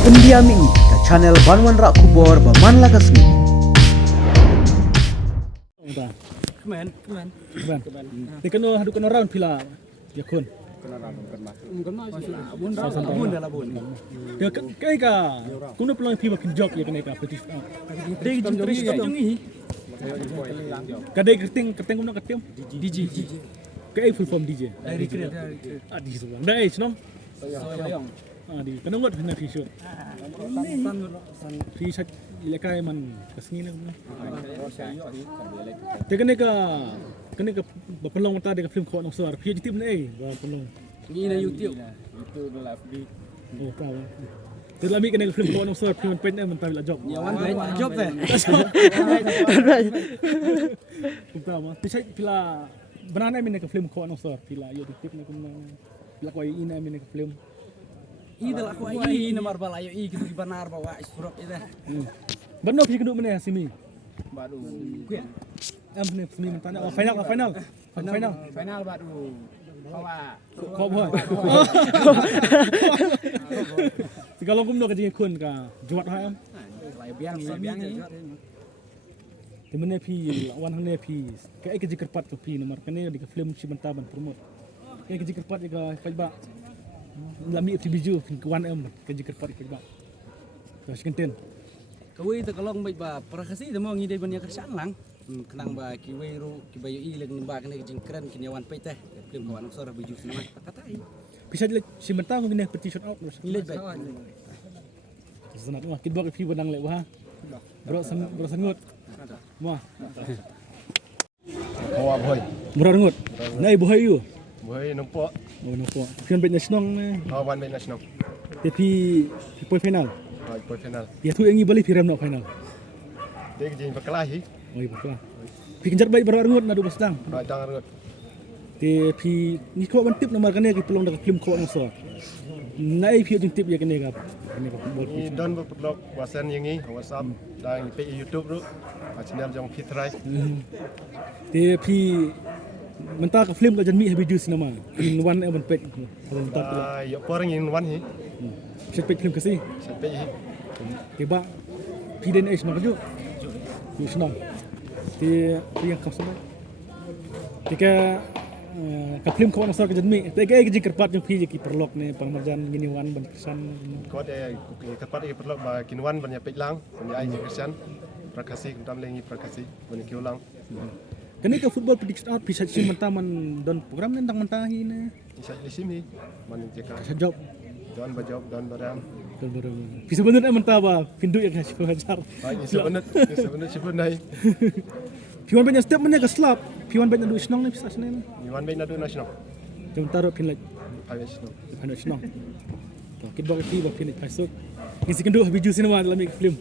Pendiami ke channel Banwan Rak Kubor Baman Lagasmi. Kemen. Tekan hadu kena round pila. Ya kun. Bukan masuk. Bun dah lah bun. Ya kai ka. Kuno peluang pi makin job ya kena ka petis. Dia jom terus jungi. Kadai keting kuno ketim. DJ. Kai full form DJ. Recreate. Adi sebang. Dai senong. Soyong. Adi kena ngot hina t-shirt. T-shirt ilekai man kasngin na. Tekan kena ka bapelong mata de ka film ko nang suar. Pi jitip na ba pelong. Ni na YouTube. Oh tahu. Terlami kena ka film ko nang suar pi man pen na man tahu la job. Yawan job teh. Pertama, tisai pila banana min ka film ko nang suar pila yo tip na kun pila ko ina min ka film. Ida lah aku ai nomor bala ayo gitu di banar bawa surop itu. Bano pi keduk mana simi. Baru kuya. Am ni simi mentana final. Final baru. Bawa. Ko boy. Kalau kum no ka jing kun ka juat ha am. Lai biang ni. Di mana pi wan hane pi ka ek jikar pat pi nomor kane di ka film si bentaban promote. Ka jikar pat ga fajba. Lami fi biju ke 1M ka jikar pat fajba. Ka skenten. Kawai tu kalau baik ba prakasi tu mau ngidai banyak kerjaan lang. Kenang ba kiwai ru kibayu i lag nimba kena jingkran kinyawan pe teh. Film kawan sora biju sini katatai. Bisa dile si bentang kene peti shot out. Nilai baik. Senat mah kit bak fi benang lek wah. Bro sangut. Mah. Kau boy, Bro sangut. Nai boy you. boy nampak. Oh nampak. Fian bet nasional Wan main nasional. tapi poi final. Boy final. Ya tu yang balik firam nak final. Dia jadi berkelahi. Oh iya betul. Pi kenjar baik bro sangut nadu basdang. Jangan rut. Tapi ni kau ban tip nomor kene ki pelong dak film kau so. Nai pi jeng tip ya kene ka. Kene ka bol. Ni don berpelok wasan yang ni, WhatsApp dan pe YouTube tu. Channel jong Fitrai. Tapi mentah ka film ka janmi video cinema. In one ban pek. Mentah tu. Ya orang yang wan ni. Set pek film kasi. Sampai ni. Tiba piden es makaju. Ni senang. Ti yang kau sampai. Tika ka film kau nasar ka janmi. Tika ek jikar pat jong pi ki perlok ne pangmarjan gini wan ban kesan. Kau ada tempat yang perlu bah kinuan banyak pek lang, banyak air kerjaan. Prakasi kentam lengi prakasi banyak kiulang. Kene ka football prediction out bisa si mentaman don program nendang mentahi ne. Isa di sini mana jeka Sa job don bajawab don barang. baru. Bisa bener mentah ba pindu yang kasih pengajar. Baik sebenarnya sebenarnya. Piwan banyak step mana ka slap. Piwan banyak du snong ne bisa sene. Wan main nadu nasional. Jom taruh pin like Hai nasional. panas snong. To kit bok ti ba pin pasuk. Ngisi kendu habiju cinema dalam film.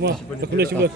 Wah, tak boleh cuba.